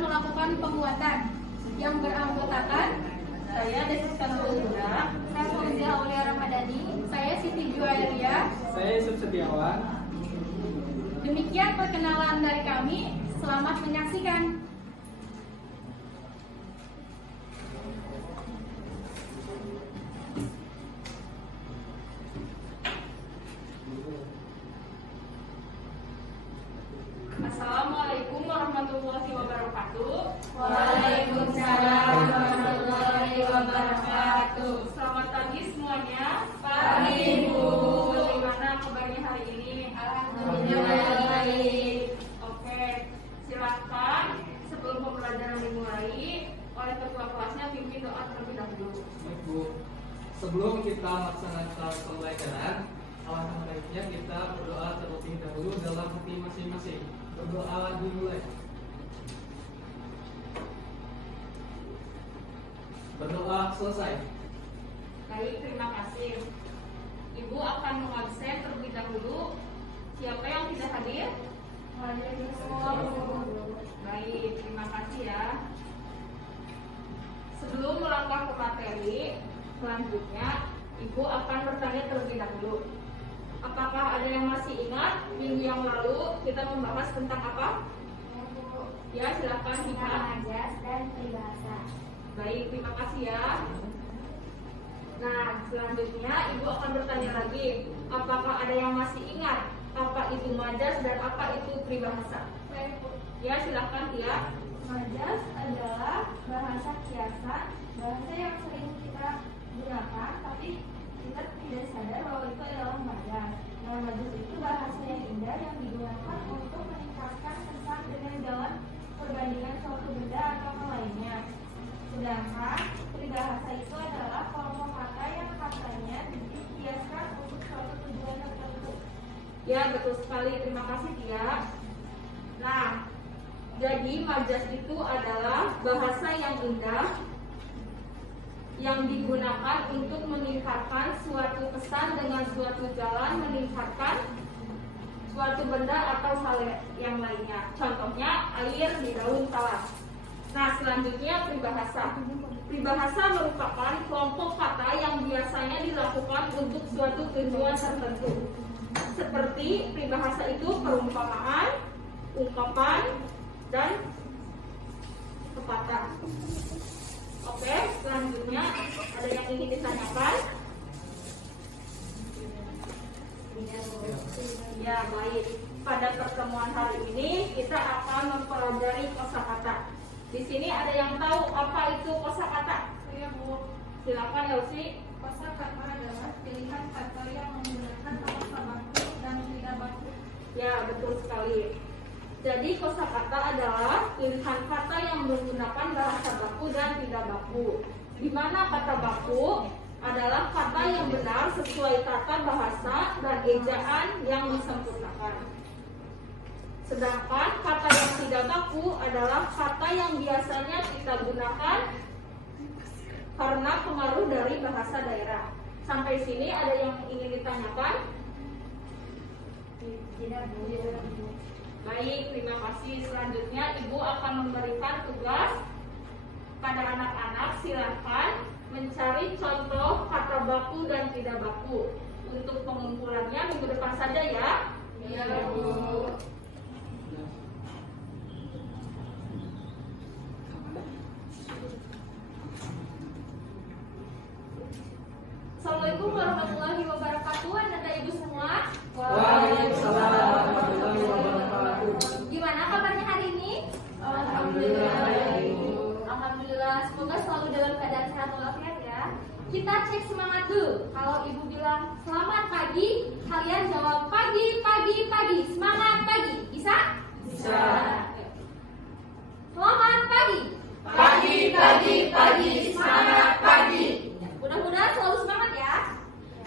melakukan penguatan yang beranggotakan Saya Desiska Nurulhuda. saya Fauzia Aulia Ramadhani, saya Siti Juwairia. Saya Yusuf Setiawan. Demikian perkenalan dari kami. Selamat menyaksikan. Assalamualaikum warahmatullahi wabarakatuh. Waalaikumsalam warahmatullahi wabarakatuh. Selamat pagi semuanya. Pagi, Bu. Bagaimana kabarnya hari ini? Alhamdulillah baik. Oke, silakan sebelum pembelajaran dimulai oleh ketua kelasnya pimpin doa terlebih dahulu. Baik, Bu. Sebelum kita melaksanakan pembelajaran, alangkah baiknya kita berdoa terlebih dahulu dalam hati masing-masing. Berdoa dimulai. Berdoa selesai. Baik, terima kasih. Ibu akan mengabsen terlebih dahulu. Siapa yang tidak hadir? Baik, terima kasih ya. Sebelum melangkah ke materi selanjutnya, Ibu akan bertanya terlebih dahulu. Apakah ada yang masih ingat minggu yang lalu kita membahas tentang apa? Ya, silakan Hika. Majas dan peribahasa. Baik, terima kasih ya. Nah, selanjutnya Ibu akan bertanya lagi. Apakah ada yang masih ingat apa itu majas dan apa itu peribahasa? Ya, silakan ya. Majas adalah bahasa kiasan, bahasa yang sering kita gunakan, tapi kita tidak sadar bahwa itu adalah majas. Nah, majas itu bahasa yang indah yang digunakan untuk meningkatkan kesan dengan jalan perbandingan suatu benda atau hal lainnya. Sedangkan peribahasa itu adalah kelompok kata yang katanya dikiaskan untuk suatu tujuan tertentu. Ya, betul sekali. Terima kasih, Tia. Nah, jadi majas itu adalah bahasa yang indah yang digunakan untuk meningkatkan suatu kesan dengan suatu jalan, meningkatkan suatu benda atau hal yang lainnya. Contohnya air di daun talas. Nah, selanjutnya peribahasa. Peribahasa merupakan kelompok kata yang biasanya dilakukan untuk suatu tujuan tertentu. Seperti peribahasa itu perumpamaan, ungkapan, dan pepatah. Oke, selanjutnya ada yang ingin ditanyakan? Ya, baik. Pada pertemuan hari ini kita akan mempelajari kosakata. Di sini ada yang tahu apa itu kosakata? Iya, Bu. Silakan Elsi. Kosakata adalah pilihan kata yang menggunakan bahasa baku dan tidak baku. Ya, betul sekali. Jadi kosakata adalah pilihan kata yang menggunakan bahasa baku dan tidak baku. Di mana kata baku adalah kata yang benar sesuai tata bahasa dan ejaan yang disempurnakan. Sedangkan kata yang tidak baku adalah kata yang biasanya kita gunakan karena pengaruh dari bahasa daerah. Sampai sini ada yang ingin ditanyakan? Tidak, Bu. Baik, terima kasih. Selanjutnya Ibu akan memberikan tugas pada anak-anak. Silakan mencari contoh kata baku dan tidak baku. Untuk pengumpulannya minggu depan saja ya. Iya, Bu. Assalamualaikum warahmatullahi wabarakatuh. Anda ibu semua. Waalaikumsalam warahmatullahi wabarakatuh. Gimana kabarnya hari ini? Alhamdulillah baik, Bu. Alhamdulillah, semoga selalu dalam keadaan sehat walafiat ya. Kita cek semangat dulu. Kalau ibu bilang selamat pagi, kalian jawab pagi, pagi, pagi. Semangat pagi. Bisa? Bisa. Selamat pagi. Pagi, pagi, pagi, semangat pagi. Mudah-mudahan selalu semangat ya.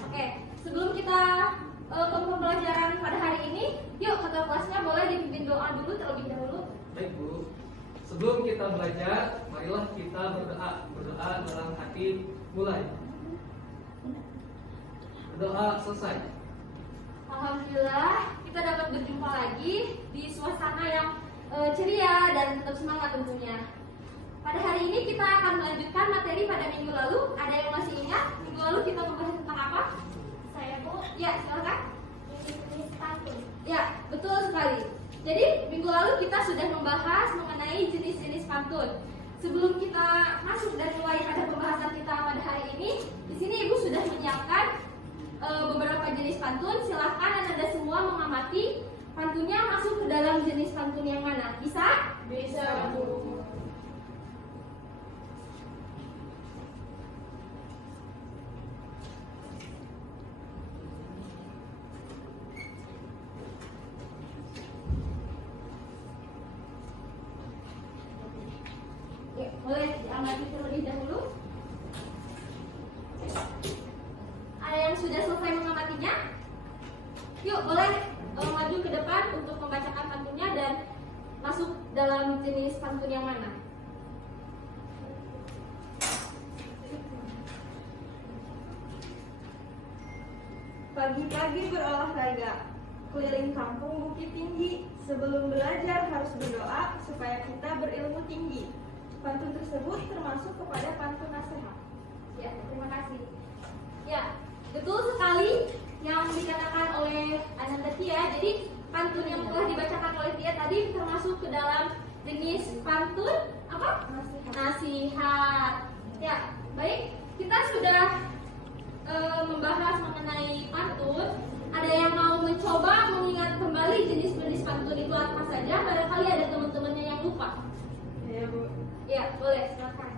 Oke, sebelum kita ke pembelajaran pada hari ini, yuk ketua kelasnya boleh dipimpin doa dulu terlebih dahulu. Baik, Bu. Sebelum kita belajar, marilah kita berdoa. Berdoa dalam hati mulai. Berdoa selesai. Alhamdulillah kita dapat berjumpa lagi di suasana yang ceria dan tetap semangat tentunya. Pada hari ini kita akan melanjutkan materi pada minggu lalu. Ada yang masih ingat minggu lalu kita membahas tentang apa? Saya Bu, Ya, silakan. jenis pantun. Ya, betul sekali. Jadi minggu lalu kita sudah membahas mengenai jenis-jenis pantun. Sebelum kita masuk dan mulai pada pembahasan kita pada hari ini, di sini Ibu sudah menyiapkan beberapa jenis pantun. Silahkan Anda semua mengamati pantunnya masuk ke dalam jenis pantun yang mana. Bisa? Bisa, Bu. Ya, boleh diamati terlebih dahulu. Ada yang sudah selesai mengamatinya? Yuk, boleh maju ke depan untuk membacakan pantunnya dan masuk dalam jenis pantun yang mana. Pagi-pagi berolahraga, keliling kampung Bukit Tinggi. Sebelum belajar harus berdoa supaya kita berilmu tinggi. Pantun tersebut termasuk kepada pantun nasihat. Ya, terima kasih. Ya, betul sekali yang dikatakan oleh Ananda Tia. Jadi pantun yang telah dibacakan oleh Tia tadi termasuk ke dalam jenis pantun apa? Nasihat. Ya, baik. Kita sudah membahas mengenai pantun. Ada yang mau mencoba mengingat kembali jenis-jenis pantun itu apa saja? Barangkali ada teman-temannya yang lupa. Ya, Bu. Ya, boleh, silakan.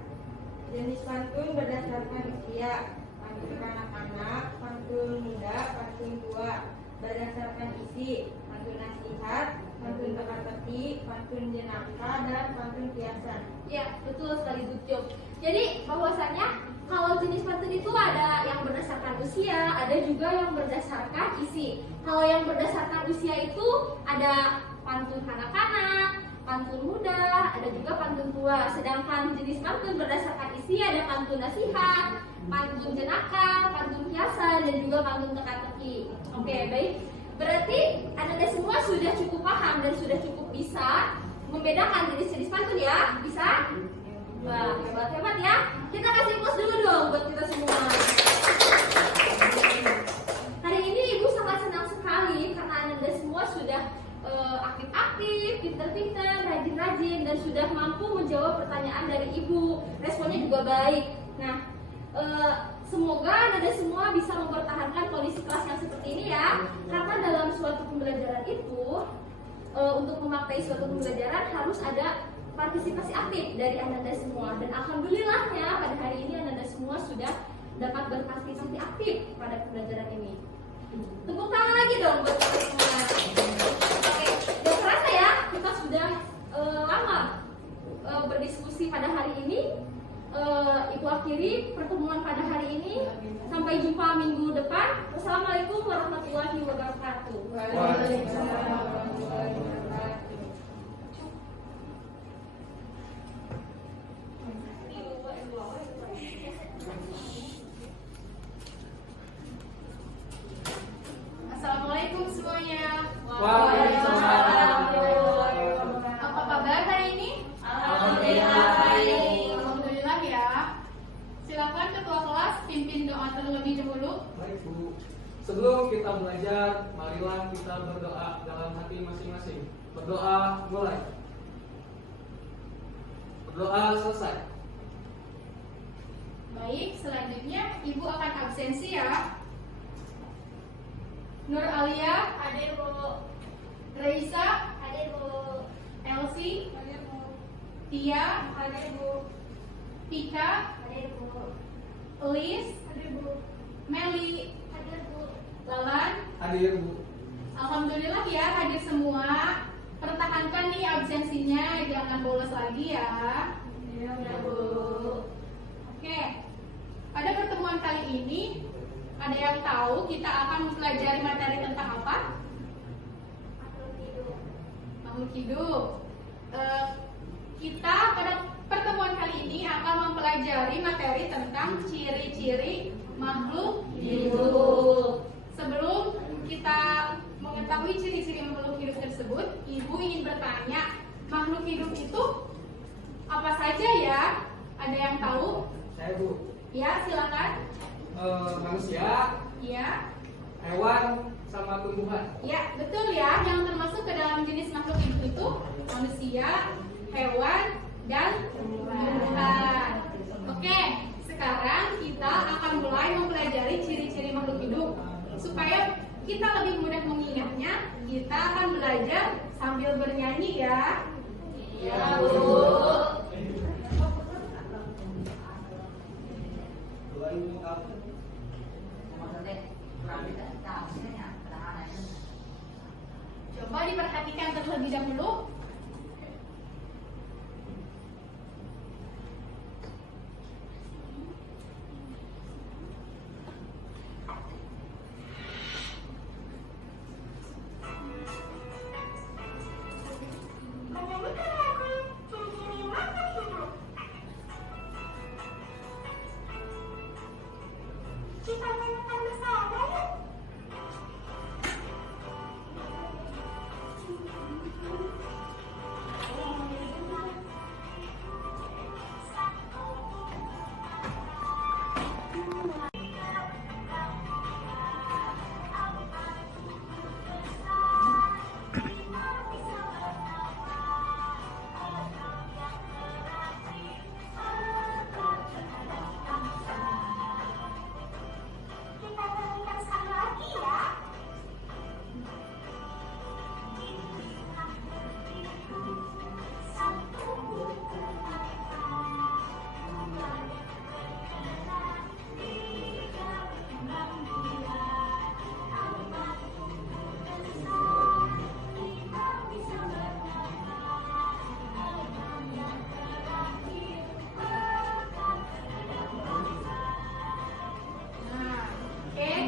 Jenis pantun berdasarkan usia. Pantun anak-anak, pantun muda, pantun tua. Berdasarkan isi, pantun nasihat, pantun teka-teki, pantun jenaka, dan pantun kiasan. Ya, betul sekali Bu Job. Jadi bahwasannya kalau jenis pantun itu ada yang berdasarkan usia, ada juga yang berdasarkan isi. Kalau yang berdasarkan usia itu ada pantun kanak-kanak, pantun muda, ada juga pantun tua. Sedangkan jenis pantun berdasarkan isi ada pantun nasihat, pantun jenaka, pantun kiasan, dan juga pantun teka-teki. Oke, baik. Berarti Anda semua sudah cukup paham dan sudah cukup bisa membedakan jenis-jenis pantun ya? Bisa? Wah, hebat-hebat ya. Kita kasih plus dulu dong buat kita semua. Hari ini Ibu sangat senang sekali karena Anda semua sudah aktif-aktif, pinter-pinter, rajin-rajin, dan sudah mampu menjawab pertanyaan dari Ibu. Responnya juga baik. Nah, semoga Anda semua bisa mempertahankan kondisi kelas yang seperti ini ya. Karena dalam suatu pembelajaran itu, untuk memakai suatu pembelajaran harus ada partisipasi aktif dari Anda semua. Dan alhamdulillahnya pada hari ini Anda semua sudah dapat berpartisipasi aktif pada pembelajaran ini. Tepuk tangan lagi dong buat kita semua. Oke, gak kerasa ya, kita sudah lama berdiskusi pada hari ini. Ibu akhiri pertemuan pada hari ini. Sampai jumpa minggu depan. Wassalamualaikum warahmatullahi wabarakatuh. Waalaikumsalam warahmatullahi wabarakatuh. Assalamualaikum semuanya. Waalaikumsalam. Apa kabar hari ini? Alhamdulillah baik. Alhamdulillah ya. Silakan ketua kelas pimpin doa terlebih dahulu. Baik Bu. Sebelum kita belajar, marilah kita berdoa dalam hati masing-masing. Berdoa mulai. Berdoa selesai. Baik, selanjutnya Ibu akan absensi ya. Nur Alia, Hadir Bu. Raisa, Hadir Bu. Elsie, Hadir Bu. Tia, Hadir Bu. Pika, Hadir Bu. Elis, Hadir Bu. Meli, Hadir Bu. Lalan. Hadir Bu. Alhamdulillah ya hadir semua. Pertahankan nih absensinya, jangan bolos lagi ya. Ya Bu. Oke, pada pertemuan kali ini ada yang tahu kita akan mempelajari materi tentang apa? Makhluk hidup. Kita pada pertemuan kali ini akan mempelajari materi tentang ciri-ciri makhluk hidup. Sebelum kita mengetahui ciri-ciri makhluk hidup tersebut, Ibu ingin bertanya, hidup itu apa saja ya? Ada yang tahu? Saya Bu. Ya, silakan. Manusia, Ya. hewan, sama tumbuhan. Ya, betul ya. Yang termasuk ke dalam jenis makhluk hidup itu manusia, hewan, dan tumbuhan. Oke, sekarang kita akan mulai mempelajari ciri-ciri makhluk hidup. Supaya kita lebih mudah mengingatnya, kita akan belajar sambil bernyanyi ya. Ya, Bu. Coba diperhatikan terlebih dahulu.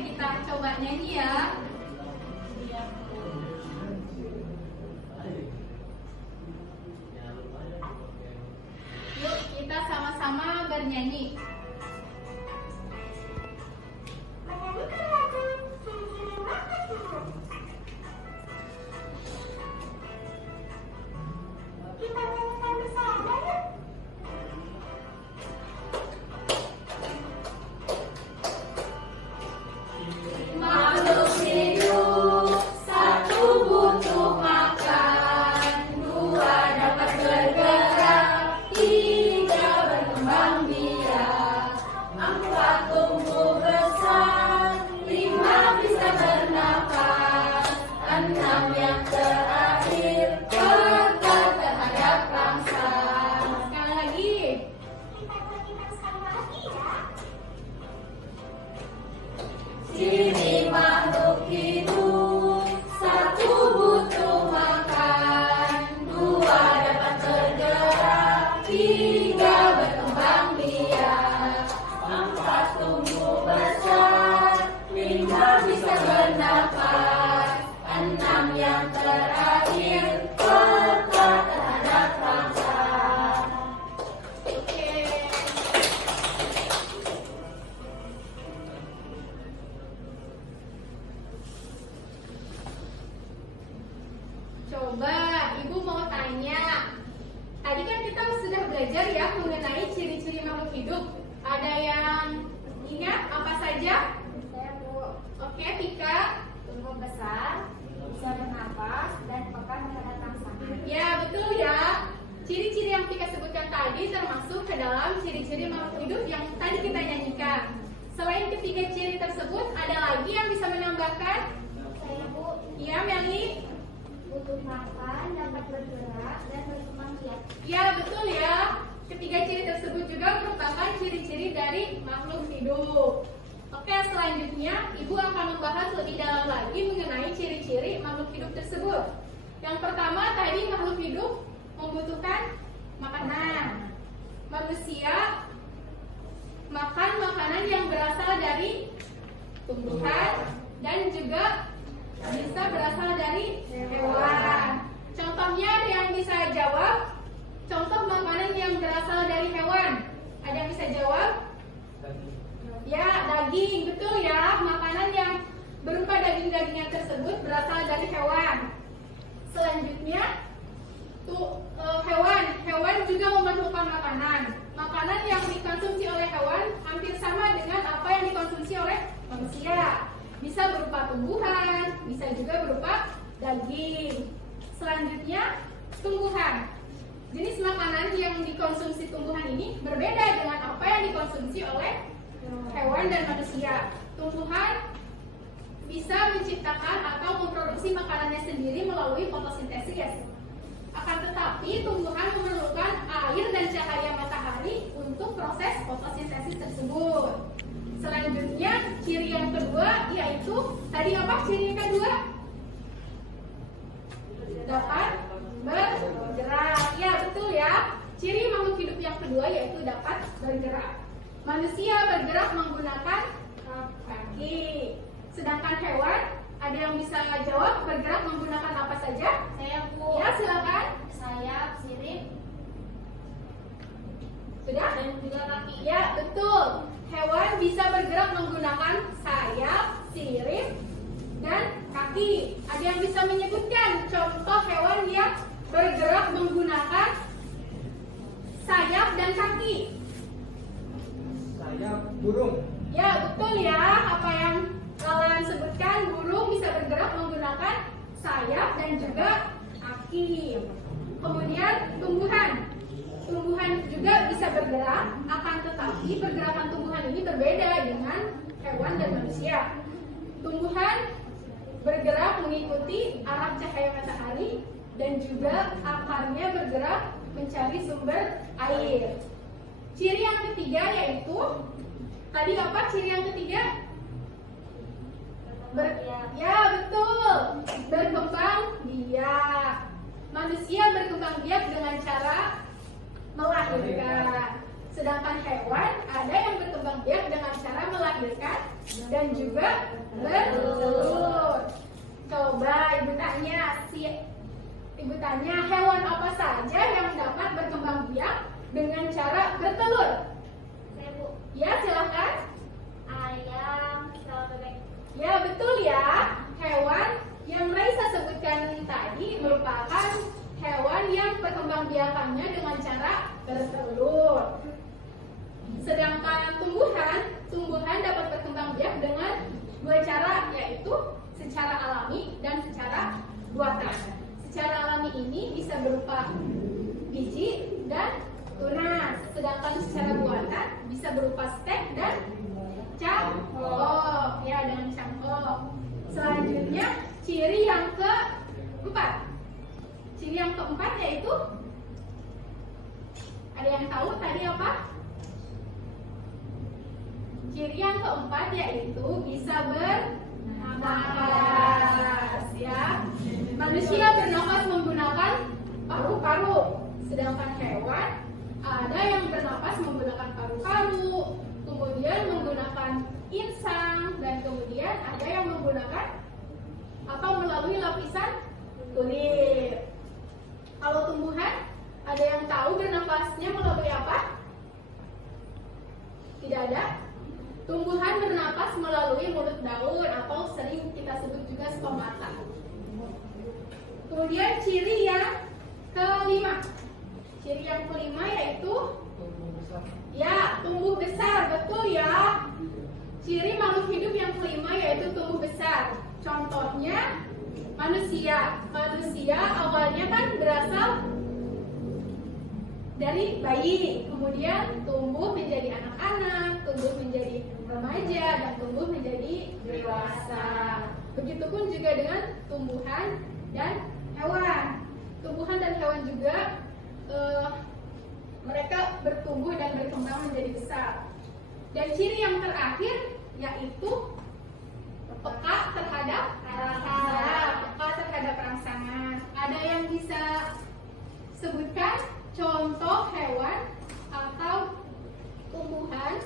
Kita coba nyanyi ya. Yuk kita sama-sama bernyanyi. Makhluk hidup, satu butuh makan, dua dapat bergerak, tiga berkembang biak, empat tumbuh besar, lima bisa bernafas, enam yang terakhir kekal terhadap rangsa. Sekali lagi. Ciri makhluk hidup, satu butuh makan, dua dapat bergerak, tiga berkembang biak, empat tumbuh besar, lima bisa bernafas, enam yang terakhir peka terhadap rangsa. Oke. Coba Ibu mau tanya. Tadi kan kita sudah belajar ya mengenai ciri-ciri makhluk hidup. Ada yang ingat apa saja? Saya Bu, Oke, Tika. tumbuh besar, bisa bernafas, dan peka terhadap rangsa. Ya, betul ya. Ciri-ciri yang Tika sebutkan tadi termasuk ke dalam ciri-ciri makhluk hidup yang tadi kita nyanyikan. Selain ketiga ciri tersebut, ada lagi yang bisa menambahkan? Saya Bu, Iya, Meli. butuh makan, dapat bergerak, dan berkembang biak. Ya, betul ya. Ketiga ciri tersebut juga merupakan ciri-ciri dari makhluk hidup. Oke, selanjutnya Ibu akan membahas lebih dalam lagi mengenai ciri-ciri makhluk hidup tersebut. Yang pertama tadi makhluk hidup membutuhkan makanan. Manusia makan makanan yang berasal dari tumbuhan dan juga bisa berasal dari hewan. Contohnya ada yang bisa jawab? Contoh makanan yang berasal dari hewan. Ada yang bisa jawab? Ya, daging, betul ya. Makanan yang berupa daging-dagingnya tersebut berasal dari hewan. Selanjutnya, Hewan juga memerlukan makanan. Makanan yang dikonsumsi oleh hewan hampir sama dengan apa yang dikonsumsi oleh manusia. Bisa berupa tumbuhan, bisa juga berupa daging. Selanjutnya, tumbuhan. Jenis makanan yang dikonsumsi tumbuhan ini berbeda dengan apa yang dikonsumsi oleh hewan dan manusia. Tumbuhan bisa menciptakan atau memproduksi makanannya sendiri melalui fotosintesis. Akan tetapi tumbuhan memerlukan air dan cahaya matahari untuk proses fotosintesis tersebut. Selanjutnya, ciri yang kedua yaitu tadi apa ciri yang kedua? Dapat bergerak. Ya, betul ya. Ciri makhluk hidup yang kedua yaitu dapat bergerak. Manusia bergerak menggunakan kaki. Sedangkan hewan, ada yang bisa jawab bergerak menggunakan apa saja? Saya Bu. Ya, silakan. Sayap, sirip, Sudah? dan juga kaki. Ya, betul. Hewan bisa bergerak menggunakan sayap, sirip, dan kaki. Ada yang bisa menyebutkan contoh hewan yang bergerak menggunakan sayap dan kaki? Saya burung. Ya, betul ya. Apa yang kalian sebutkan, burung bisa bergerak menggunakan sayap dan juga kaki. Kemudian tumbuhan. Tumbuhan juga bisa bergerak, akan tetapi pergerakan tumbuhan ini berbeda dengan hewan dan manusia. Tumbuhan bergerak mengikuti arah cahaya matahari dan juga akarnya bergerak mencari sumber air. Ciri yang ketiga yaitu tadi apa ciri yang ketiga? Ya, betul. Berkembang biak. Manusia berkembang biak dengan cara melahirkan. Sedangkan hewan ada yang berkembang biak dengan cara melahirkan dan juga bertelur. Coba ibu tanya hewan apa saja yang dapat berkembang biak dengan cara bertelur? Saya Bu. Ya, silakan. Ayam, telur bebek. Ya, betul ya. Hewan yang Raisa sebutkan tadi merupakan hewan yang perkembangbiakannya dengan cara bertelur. Sedangkan tumbuhan dapat berkembang biak dengan dua cara, yaitu secara alami dan secara buatan. Secara alami ini bisa berupa biji dan tunas, sedangkan secara buatan bisa berupa stek dan cangkok. Ya, dengan cangkok. Selanjutnya, ciri yang keempat. Ciri yang keempat yaitu, ada yang tahu tadi apa? Ciri yang keempat yaitu bisa bernafas. Ya, manusia bernafas menggunakan paru-paru, sedangkan hewan ada yang bernafas menggunakan paru-paru, kemudian menggunakan insang, dan kemudian ada yang menggunakan atau melalui lapisan kulit. Kalau tumbuhan, ada yang tahu bernafasnya melalui apa? Tidak ada. Tumbuhan bernapas melalui mulut daun atau sering kita sebut juga stomata. Kemudian ciri yang kelima. Ciri yang kelima yaitu ya, tumbuh besar, betul ya. Ciri makhluk hidup yang kelima yaitu tumbuh besar. Contohnya manusia. Manusia awalnya kan berasal dari bayi, kemudian tumbuh menjadi anak-anak, tumbuh menjadi remaja, dan tumbuh menjadi dewasa. Begitupun juga dengan tumbuhan dan hewan. Tumbuhan dan hewan juga mereka bertumbuh dan berkembang menjadi besar. Dan ciri yang terakhir yaitu peka terhadap rangsangan. Ada yang bisa sebutkan contoh hewan atau tumbuhan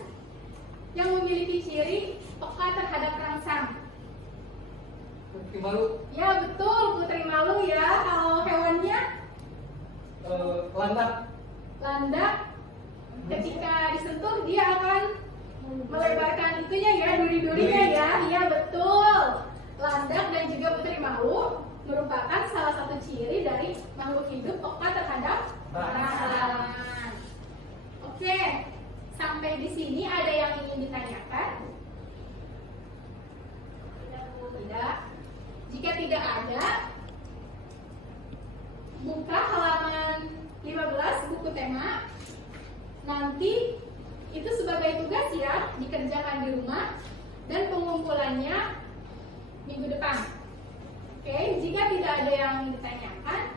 yang memiliki ciri peka terhadap rangsang? Putri malu. Ya, betul, putri malu ya. Kalau hewannya landak, ketika disentuh dia akan melebarkan itunya ya, duri-durinya ya. Iya, betul. Landak dan juga putri malu merupakan salah satu ciri dari makhluk hidup peka terhadap perasaan. Oke, sampai di sini ada yang ingin ditanyakan? Tidak. Jika tidak ada, buka halaman 15 buku tema. Nanti itu sebagai tugas ya, dikerjakan di rumah dan pengumpulannya minggu depan. Oke, jika tidak ada yang ditanyakan,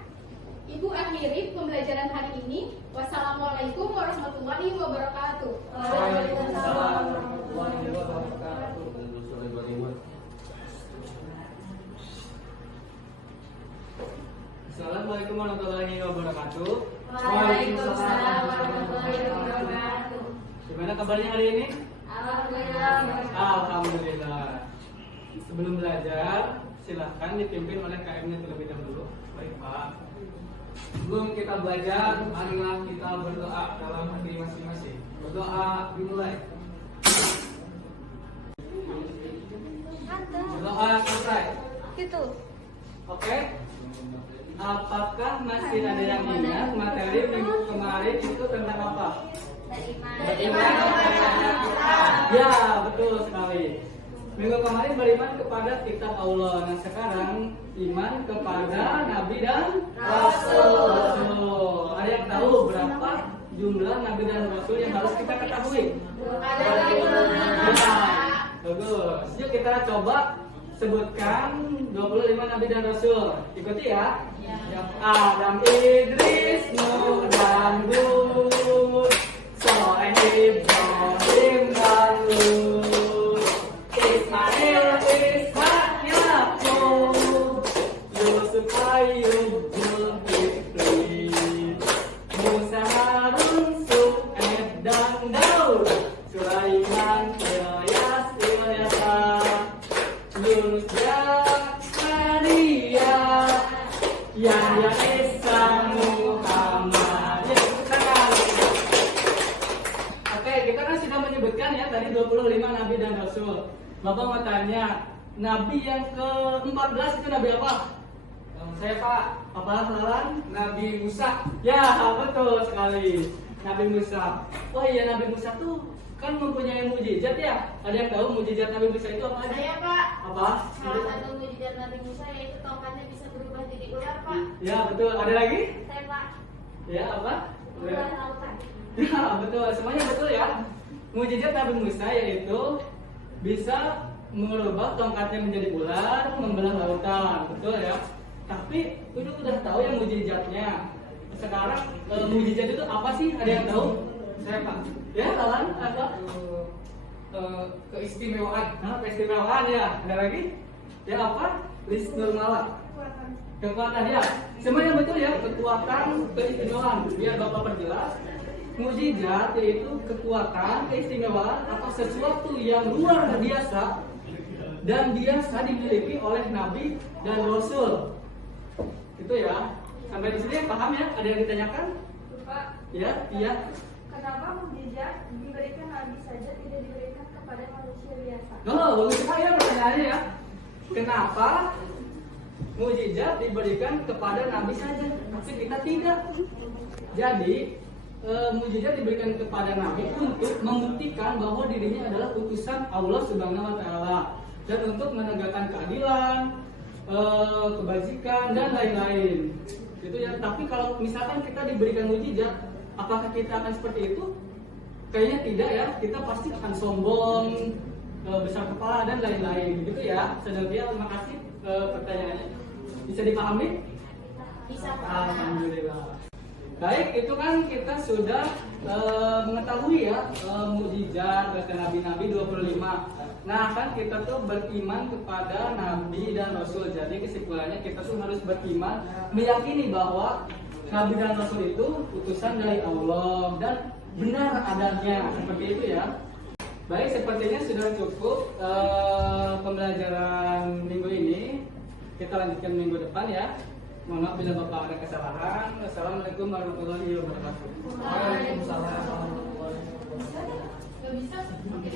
Ibu akhiri pembelajaran hari ini. Wassalamualaikum warahmatullahi wabarakatuh. Waalaikumsalam warahmatullahi wabarakatuh. Assalamualaikum warahmatullahi wabarakatuh. Waalaikumsalam warahmatullahi wabarakatuh. Gimana kabarnya hari ini? Alhamdulillah. Alhamdulillah. Sebelum belajar, silahkan dipimpin oleh KM-nya terlebih dahulu. Baik Pak. Sebelum kita belajar, marilah kita berdoa dalam hati masing-masing. Berdoa dimulai. Berdoa selesai. Gitu. Oke. Apakah masih ada yang ingat materi minggu kemarin itu tentang apa? Beriman kepada kitab. Ya, betul sekali. Minggu kemarin beriman kepada kitab Allah. Nah sekarang iman kepada Nabi dan Rasul. Ada yang tahu berapa jumlah Nabi dan Rasul yang harus kita ketahui? Ada Ya, bagus. Yuk kita coba sebutkan 25 Nabi dan Rasul. Ikuti ya. Adam, Idris, Nuh, dan Hud, Saleh, Ibrahim, dan Lut, Ismail, Ishak, Yakub, Yusuf, Ayub, Zulkifli, Musa, Harun, Su'aib, dan Daud, Sulaiman, Ilyas, Yunus, Zakaria, Yahya, Isa, Muhammad. Ya, tangan. Oke, kita kan sudah menyebutkan ya tadi 25 Nabi dan Rasul. Bapak mau tanya, Nabi yang ke-14 itu Nabi apa? Saya Pak. Apa hafalan? Nabi Musa. Ya, betul sekali. Nabi Musa. Oh iya, Nabi Musa tuh kan mempunyai mukjizat ya. Ada yang tahu mukjizat Nabi Musa itu apa aja? Saya Pak. Apa? Salah satu mukjizat Nabi Musa yaitu tongkatnya bisa berubah jadi ular Pak. Ya, betul. Ada lagi? Saya Pak. Ya, apa? Ular lautan. Ya, betul. Semuanya betul ya. Mukjizat Nabi Musa yaitu bisa merubah tongkatnya menjadi ular, membelah lautan. Betul ya. Tapi itu udah tahu yang mukjizatnya. Sekarang mukjizat itu apa sih? Ada yang tahu? Saya Pak. Ya, kawan apa? Keistimewaan. Nah, keistimewaan ya. Ada lagi? Ya apa? Lisnur malak. Kekuatan ya. Semuanya betul ya. Kekuatan, keistimewaan. Biar Bapak perjelas. Mukjizat yaitu kekuatan, keistimewaan atau sesuatu yang luar biasa dan biasa dimiliki oleh Nabi dan Rasul. Itu ya. Sampai di sini paham ya? Ada yang ditanyakan? Pak, Ya, iya. kenapa mukjizat diberikan Nabi saja tidak diberikan kepada manusia biasa? Oh, bagus sekali ya pertanyaannya ya. Kenapa mukjizat diberikan kepada Nabi saja, tapi kita tidak? Jadi mukjizat diberikan kepada Nabi untuk membuktikan bahwa dirinya adalah utusan Allah Subhanahu Wa Taala dan untuk menegakkan keadilan, kebajikan dan lain-lain. Gitu ya. Tapi kalau misalkan kita diberikan mukjizat, apakah kita akan seperti itu? Kayaknya tidak ya. Kita pasti akan sombong, besar kepala dan lain-lain. Gitu ya. Saudara, terima kasih pertanyaannya. Bisa dipahami? Bisa Pak. Alhamdulillah. Baik, itu kan kita sudah mengetahui ya mukjizat dari nabi-nabi 25. Nah, kan kita tuh beriman kepada nabi dan rasul. Jadi kesimpulannya kita tuh harus beriman, meyakini bahwa nabi dan rasul itu utusan dari Allah dan benar adanya. Seperti itu ya. Baik, sepertinya sudah cukup pembelajaran minggu ini. Kita lanjutkan minggu depan ya. Mohon maaf bila Bapak ada kesalahan. Assalamualaikum warahmatullahi wabarakatuh. Waalaikumsalam warahmatullahi wabarakatuh. Gak bisa? Oke.